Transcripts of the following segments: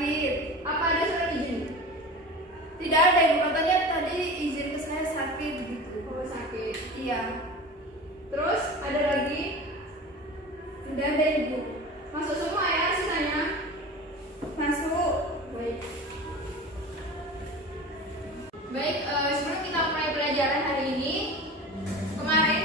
sakit. Apa ada surat izin? Tidak ada ibu, katanya tadi izin ke saya sakit gitu. Oh sakit. Iya. Terus ada lagi? Tidak ada ibu. Masuk semua ya sisanya? Masuk. Baik. Baik, sebelum kita mulai pelajaran hari ini, kemarin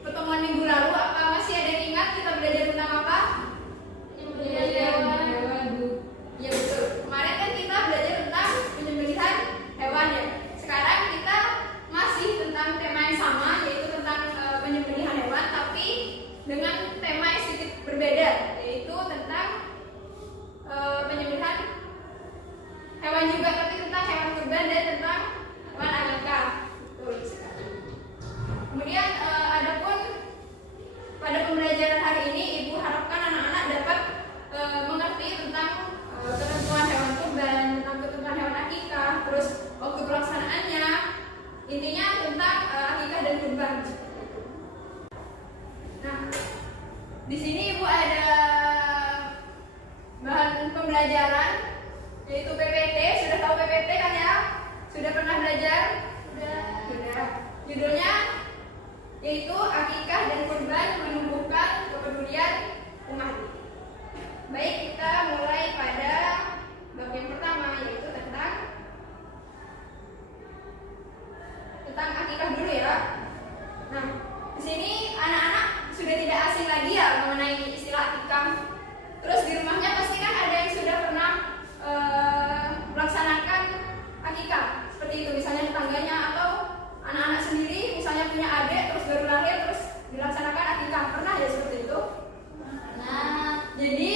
pertemuan minggu lalu, apa masih ada yang ingat kita belajar tentang apa? Hewan. Ya betul. Kemarin kan kita belajar tentang penyembelihan hewan ya. Sekarang kita masih tentang tema yang sama, yaitu tentang penyembelihan hewan, tapi dengan tema yang sedikit berbeda, yaitu tentang penyembelihan hewan juga, tapi tentang hewan kurban dan tentang hewan akikah. Betul sekali. Kemudian adapun pada pembelajaran hari ini, ibu harapkan anak-anak dapat mengerti tentang ketentuan hewan kurban, tentang ketentuan hewan akikah, terus waktu pelaksanaannya, intinya tentang akikah dan kurban. Nah, di sini ibu ada bahan pembelajaran, yaitu PPT. Sudah tahu PPT kan ya? Sudah pernah belajar? Sudah. Judulnya yaitu akikah dan kurban menumbuhkan kepedulian umat. Baik, kita mulai pada bab yang pertama, yaitu tentang akikah dulu ya. Nah, di sini anak-anak sudah tidak asing lagi ya mengenai istilah akikah. Terus di rumahnya pasti kan ada yang sudah pernah melaksanakan akikah seperti itu, misalnya tetangganya atau anak-anak sendiri, misalnya punya adik terus baru lahir terus dilaksanakan akikah. Pernah ya seperti itu? Nah, jadi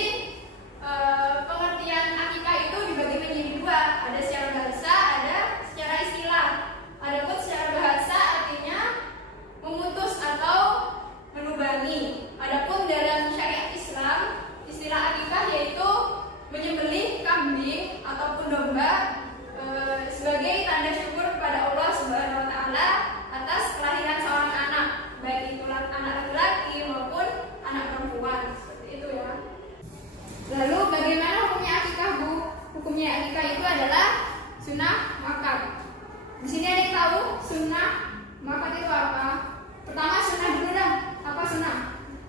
pengertian akikah itu dibagi menjadi dua, ada secara bahasa, ada secara istilah. Adapun secara bahasa artinya memutus atau menubangi. Adapun dalam syariat Islam, istilah akikah yaitu menyembelih kambing ataupun domba sebagai tanda syukur kepada Allah Subhanahu wa taala atas kelahiran seorang anak, baik itu anak laki-laki maupun anak perempuan. Seperti itu ya. Lalu bagaimana hukumnya akikah, Bu? Hukumnya akikah itu adalah sunnah makar. Di sini ada yang tahu sunnah makar itu apa? Pertama sunnah dulu dah. Apa sunnah?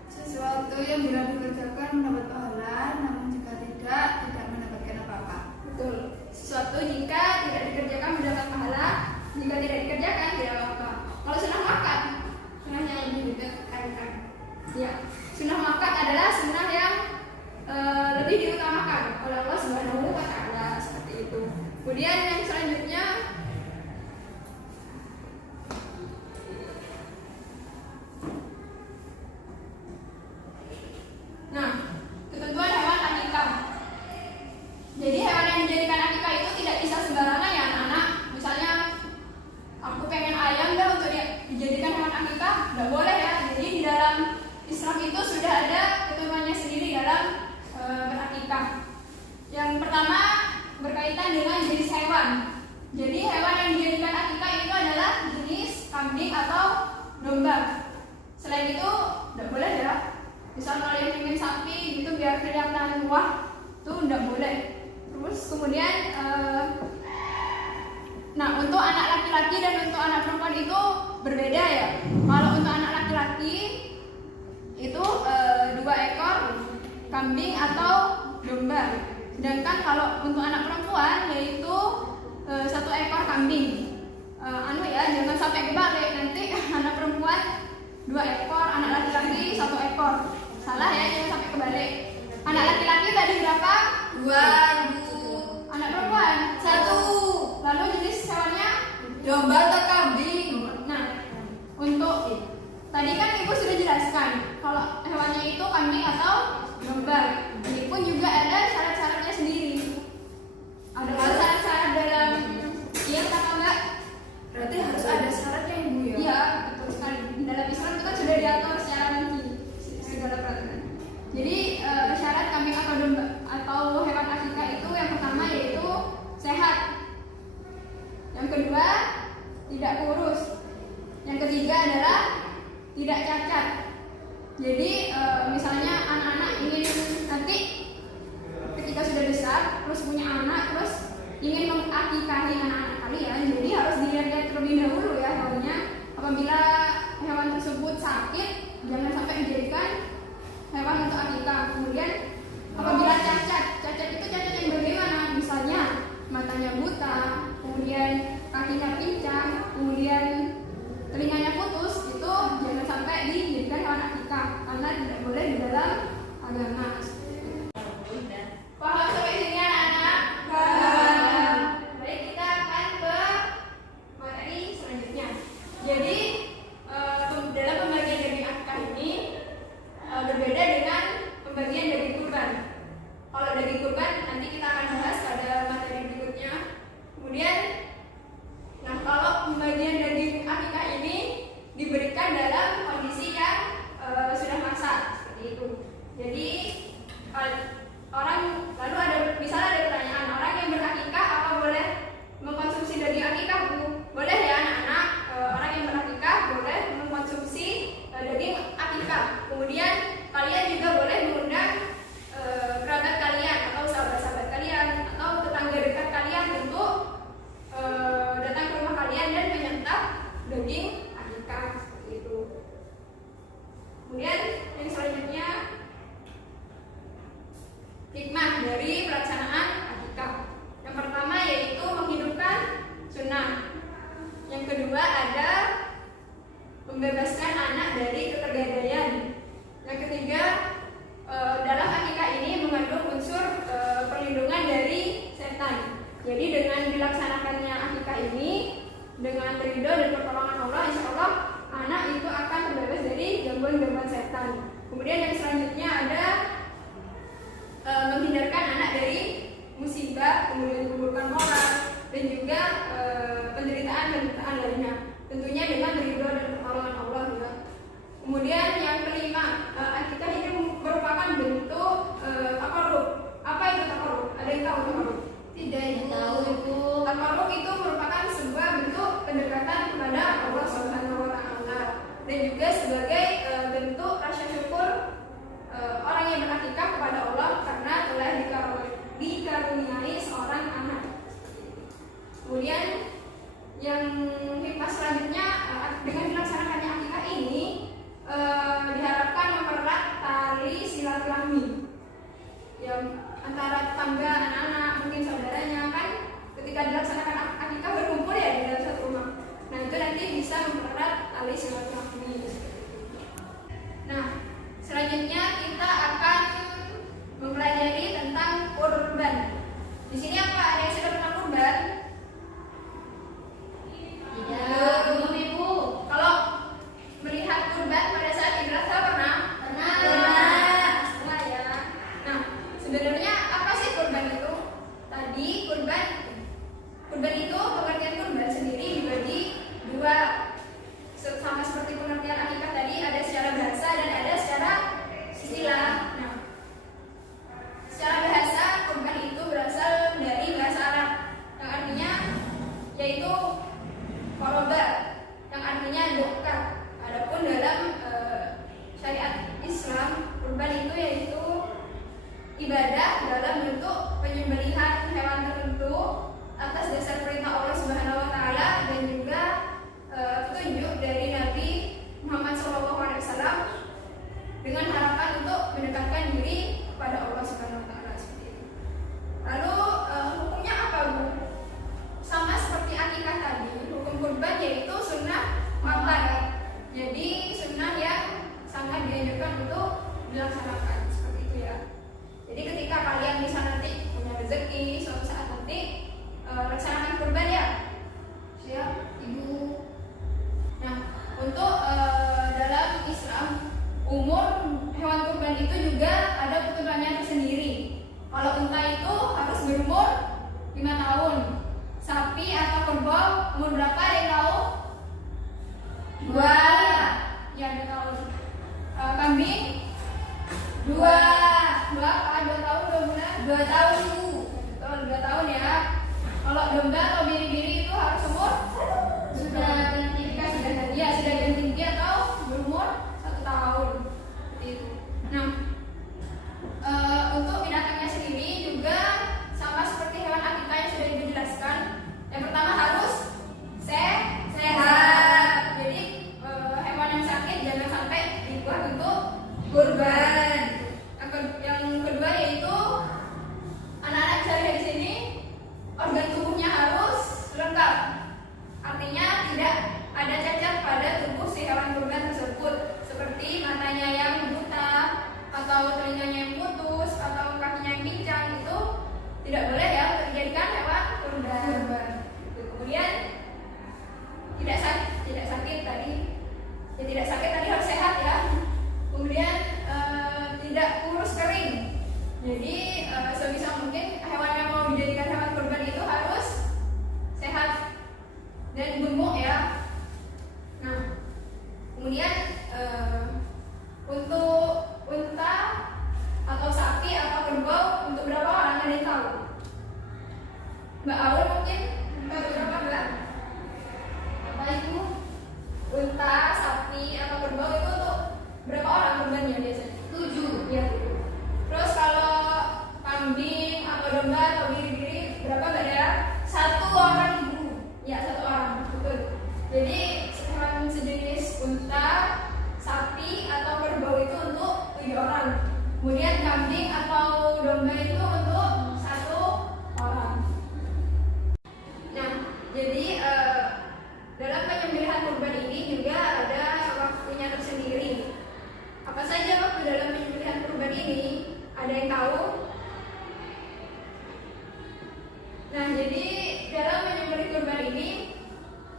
Sesuatu yang bila dikerjakan mendapat pahala, namun jika tidak mendapatkan apa-apa. Betul. Sesuatu jika tidak dikerjakan mendapat pahala, jika tidak dikerjakan tidak apa-apa. Kalau sunnah makat, sunnahnya yang lebih ditekankan. Ya, sunnah makat adalah sunnah yang lebih diutamakan oleh Allah Subhanahu wa taala, seperti itu. Kemudian yang selanjutnya, nah, ketentuan hewan akikah. Jadi hewan yang dijadikan akikah itu tidak bisa sembarangan ya anak-anak. Misalnya aku pengen ayam dah untuk dijadikan hewan akikah, nggak boleh ya. Jadi di dalam Islam itu sudah ada ketentuannya sendiri dalam berakikah. Yang pertama berkaitan dengan jenis hewan. Jadi hewan yang dijadikan akikah itu adalah jenis kambing atau domba. Selain itu nggak boleh ya. Misal kalau yang ingin sapi gitu biar kelihatan wah, itu nggak boleh. Terus kemudian nah untuk anak laki-laki dan untuk anak perempuan itu berbeda ya. Kalau untuk anak laki-laki itu 2 ekor kambing atau domba. Sedangkan kalau untuk anak perempuan yaitu 1 ekor kambing. Jangan sampai kebalik, nanti anak perempuan 2 ekor, anak laki-laki 1 ekor. Salah ya, jangan sampai kebalik. Anak laki-laki tadi berapa? 2, Ibu. Anak perempuan 1. Lalu jenis hewannya Domba atau kambing? Nah, untuk tadi kan ibu sudah jelaskan kalau hewannya itu kambing atau domba. Ini pun juga ada syarat-syaratnya sendiri. Ada syarat-syarat dalam atau enggak? Berarti harus ada syaratnya Ibu ya? Iya, betul sekali. Di dalam Islam itu kan sudah diatur secara rinci segala peraturan. Jadi syarat kambing atau domba atau hewan akikah itu yang pertama yaitu sehat. Yang kedua tidak kurus. Yang ketiga adalah tidak cacat. Jadi misalnya anak-anak ingin nanti ketika sudah besar terus punya anak terus ingin mengakikahi anak-anak kalian, jadi harus dilihat terlebih dahulu ya hewannya. Apabila hewan tersebut sakit, jangan sampai dijadikan hewan untuk akikah. Kemudian apabila cacat itu cacat yang bagaimana? Misalnya matanya buta, kemudian kakinya pincang, kemudian telinganya putus, itu jangan sampai dijadikan hewan akikah karena tidak boleh di dalam agama. Paham sampai sini anak-anak? Paham. Baik, kita akan ke materi selanjutnya. Jadi dalam pembagian daging akikah ini berbeda dengan pembagian daging kurban. Kalau daging kurban nanti kita akan bahas pada materi berikutnya. Kemudian, nah kalau pembagian daging akikah ini diberikan dalam kondisi yang sudah masak seperti itu. Jadi orang lalu ada misalnya ada pertanyaan, orang yang berakikah apa boleh mengkonsumsi daging akikah? Boleh ya anak-anak, orang yang berakikah boleh mengkonsumsi daging akikah. Kemudian kalian juga boleh mengundang kerabat kalian atau sahabat-sahabat kalian atau tetangga dekat kalian untuk datang ke rumah kalian dan menyantap daging akikah seperti itu. Kemudian yang selanjutnya, hikmah dari pelaksanaan akikah. Yang pertama yaitu menghidupkan sunnah. Yang kedua ada membebaskan anak dari ketergadaian. Yang ketiga, dalam akikah ini mengandung unsur perlindungan dari setan. Jadi dengan dilaksanakannya akikah ini dengan ridho dan pertolongan Allah, insya Allah anak itu akan terbebas dari gangguan-gangguan setan. Kemudian yang selanjutnya ada menghindarkan anak dari musibah, kemudian menumbuhkan moral dan juga penderitaan lainnya. Tentunya dengan ridho dan pertolongan Allah ya. Kemudian yang kelima, akikah ini merupakan bentuk takarrub. Apa itu takarrub? Ada yang tahu takarrub? Tidak tahu itu. Takarrub itu merupakan sebuah bentuk pendekatan kepada Allah Subhanahu wa taala dan juga sebagai bentuk rasa syukur orang yang berakikah kepada Allah karena telah dikaruniai seorang anak. Kemudian yang hikmah selanjutnya, dengan dilaksanakannya akikah ini diharapkan mempererat tali silaturahmi yang antara tetangga, anak-anak, mungkin saudaranya kan ketika dilaksanakan akikah berkumpul ya di dalam satu rumah. Nah itu nanti bisa mempererat tali silaturahmi. Nah selanjutnya kita akan mempelajari tentang kurban. Di sini apa? Ada yang sudah pernah kurban? Tidak, belum Ibu. Kalau melihat kurban pada saat Idul Adha pernah? Pernah. Pernah ya. Nah, sebenarnya apa sih kurban itu? Tadi kurban itu pengertian kurban sendiri dibagi dua. Sama seperti pengertian akikah tadi, ada secara bahasa dan ada secara istilah. Nah, secara bahasa kurban itu berasal dari bahasa Arab yang artinya yaitu qoroba, yang artinya dekat. Adapun dalam syariat Islam, kurban itu yaitu ibadah dalam bentuk penyembelihan hewan tertentu atas dasar perintah Allah Subhanahu wa taala dan juga petunjuk dari Nabi Muhammad SAW dengan harapan untuk mendekatkan diri kepada Allah Subhanahu wa taala seperti itu. Lalu hukumnya apa, Bu? Sama seperti akikah tadi, hukum kurban yaitu sunnah muakkad. Jadi sunnah yang sangat dianjurkan untuk dilaksanakan seperti itu ya. Jadi ketika kalian bisa nanti punya rezeki suatu saat nanti laksanakan kurban ya. Siap, Ibu. Nah, untuk dalam Islam umur hewan kurban itu juga ada ketentuannya tersendiri. Kalau unta itu harus berumur 5 tahun. Sapi atau kerbau umur berapa? Ada yang tahu? 2. Ya, ada tahu. Kambing 2 tahun 2 bulan? 2 tahun, Bu. Betul, 2 tahun ya. Kalau domba atau biri-biri itu harus umur sudah ganti gigi atau berumur 1 tahun seperti itu. Nah, untuk binatangnya sendiri juga Mbak Aul mungkin berapa Mbak? Apa itu? Unta, sapi, atau kerbau itu untuk berapa orang korbannya biasanya? 7 ya. Terus kalau kambing atau domba atau biri-biri berapa Mbak Dea? 1 orang ibu. Ya 1 orang, betul. Jadi hewan sejenis unta, sapi atau kerbau itu untuk 7 orang. Kemudian kambing atau domba itu untuk 1 orang. Nah, jadi dalam penyembelihan kurban ini juga ada waktunya tersendiri. Apa saja waktu dalam penyembelihan kurban ini? Ada yang tahu? Nah, jadi dalam menyembelih kurban ini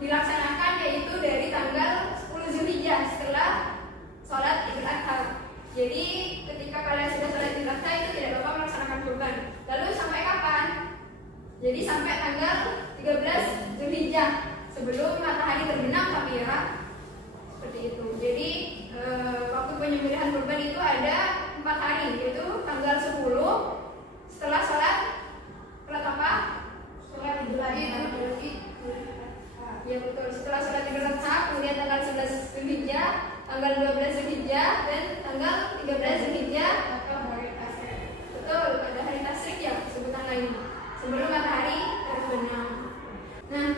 dilaksanakan yaitu dari tanggal 10 Zulhijjah setelah sholat Idul Adha. Jadi ketika kalian sudah sholat Idul Adha itu tidak lupa melaksanakan kurban. Lalu sampai kapan? Jadi sampai tanggal 13 Zulhijjah sebelum matahari terbenam tapi ya seperti itu. Jadi waktu penyembelihan kurban itu ada 4 hari, yaitu tanggal 10 setelah sholat apa? Sholat Idul Adha. Ya betul, setelah sholat Idul Adha, kemudian tanggal 11 Zulhijjah, tanggal 12 Zulhijjah, dan tanggal 13 Zulhijjah atau hari tasyrik. Betul, pada hari tasyrik ya sebutan lainnya, sebelum matahari terbenam. Nah,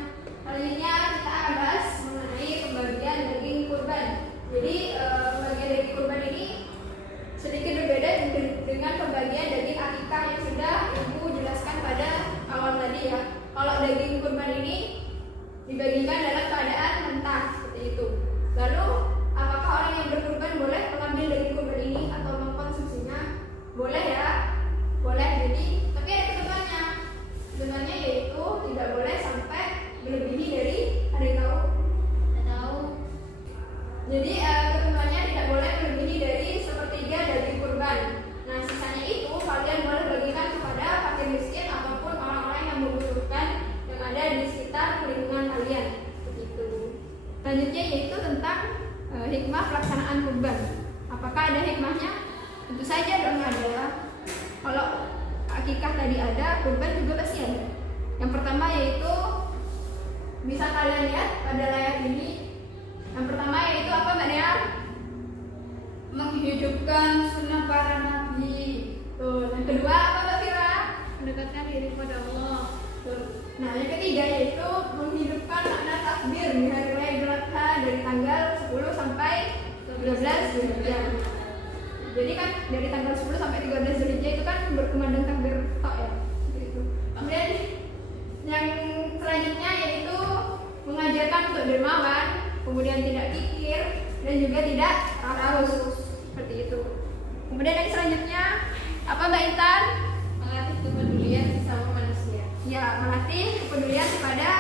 selanjutnya kita akan bahas mengenai pembagian daging kurban. Jadi pembagian daging kurban ini sedikit berbeda dengan pembagian daging akikah yang sudah ibu jelaskan pada awal tadi ya. Kalau daging kurban ini dibagikan dalam keadaan mentah seperti itu. Lalu apakah orang yang berkurban boleh mengambil daging kurban ini atau mengkonsumsinya? Boleh ya, boleh. Jadi tapi ada ketentuannya. Ketentuannya yaitu tidak boleh sampai melebihi dari, ada yang tahu? Tidak tahu. Jadi ketentuannya tidak boleh melebihi dari 1/3 daging kurban. Nah sisanya itu kalian boleh bagikan kepada fakir miskin ataupun orang-orang yang membutuhkan yang ada di sekitar lingkungan kalian. Begitu. Selanjutnya yaitu tentang hikmah pelaksanaan kurban. Apakah ada hikmahnya? Tentu saja dong ada. Kalau akikah tadi ada, kurban juga pasti ada. Yang pertama yaitu bisa kalian lihat pada layar ini. Yang pertama yaitu apa Mbak Dea? Menghidupkan sunnah para nabi. Tuh. Yang kedua apa Mbak Fira? Mendekatkan diri kepada Allah. Tuh. Nah yang ketiga yaitu menghidupkan makna takbir di hari raya Idul Adha dari tanggal 10 sampai 13 Zulhijjah. Jadi kan dari tanggal 10 sampai 13 Zulhijjah itu kan berkumandang takbir tok ya. Gitu. Kemudian yang selanjutnya yaitu mengajarkan untuk dermawan, kemudian tidak kikir dan juga tidak rakus seperti itu. Kemudian yang selanjutnya apa Mbak Intan? Melatih kepedulian sesama manusia. Ya, melatih kepedulian kepada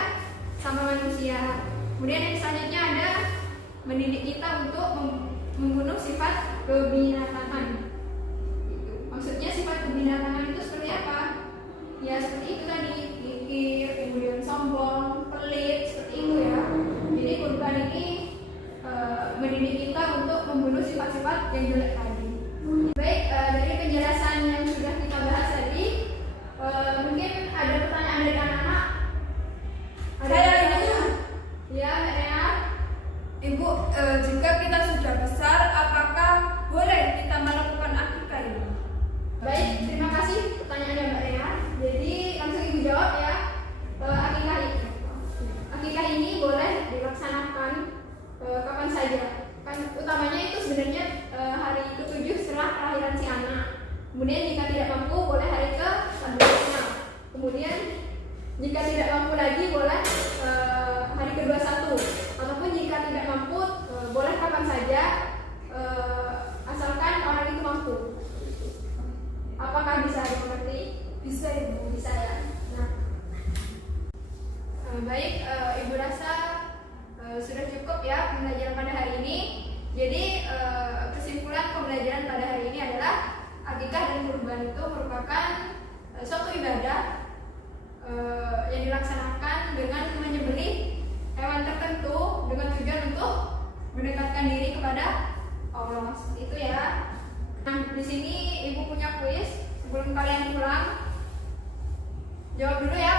sama manusia. Kemudian yang selanjutnya ada mendidik kita untuk membunuh sifat kebinatangan. Maksudnya sifat kebinatangan itu seperti apa? Ya seperti itu tadi, kikir, kemudian sombong, pelit, seperti itu ya. Jadi kurban ini mendidik kita untuk membunuh sifat-sifat yang jelek tadi. Baik, dari penjelasan yang sudah kita bahas tadi, mungkin ada pertanyaan dari anak-anak. Ada ya, Mbak Nea. Ibu, jika kita sudah besar, apakah boleh kita melakukan akikah ini? Baik, terima kasih pertanyaannya Mbak Nea. Jadi langsung ibu jawab ya. Akikah ini boleh dilaksanakan kapan saja. Kan utamanya itu sebenarnya hari ke-7 setelah kelahiran si anak. Kemudian jika tidak mampu boleh hari ke-11. Kemudian jika tidak mampu lagi boleh hari ke-21. Ataupun jika tidak mampu boleh kapan saja asalkan orang itu mampu. Apakah bisa dimengerti? Bisa Ibu, bisa ya. Nah, baik, Ibu rasa sudah cukup ya pembelajaran pada hari ini. Jadi kesimpulan pembelajaran pada hari ini adalah akikah dan kurban itu merupakan suatu ibadah yang dilaksanakan dengan menyembelih hewan tertentu dengan tujuan untuk mendekatkan diri kepada Allah. Seperti itu ya. Nah, di sini Ibu punya kuis sebelum kalian pulang. Jawab dulu ya